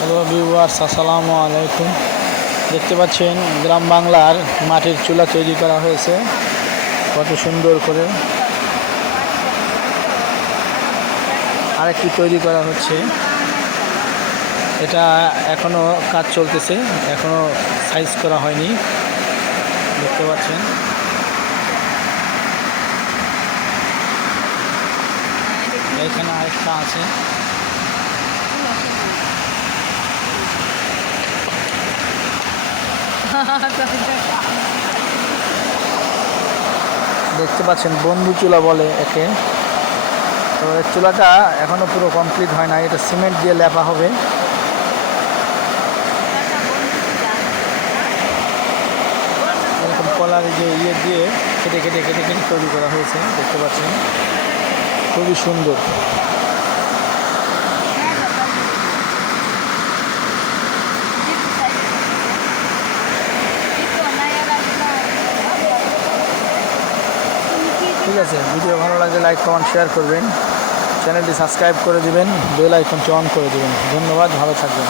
Hello viewers, আসসালামু আলাইকুম। দেখতে পাচ্ছেন গ্রাম বাংলার মাটির চুলা তৈরি করা হয়েছে কত সুন্দর করে। আরেকটি তৈরি করা হচ্ছে, এটা এখনো কাজ চলতেছে, এখনো সাইজ করা হয়নি। দেখতে পাচ্ছেন এখানে আরেকটা আছে। দেখতে পাচ্ছেন বন্ধু চুলা বলে একে। তো এই চুলাটা এখনো পুরো কমপ্লিট হয় না, এটা সিমেন্ট দিয়ে লেপা হবে। এরকম কলার যে দিয়ে কেটে কেটে কেটে কেটে তৈরি করা হয়েছে, দেখতে পাচ্ছেন খুবই সুন্দর। ঠিক আছে, ভিডিও ভালো লাগলে লাইক কমেন্ট শেয়ার করবেন, চ্যানেলটি সাবস্ক্রাইব করে দিবেন, বেল আইকনটি অন করে দিবেন। ধন্যবাদ, ভালো থাকবেন।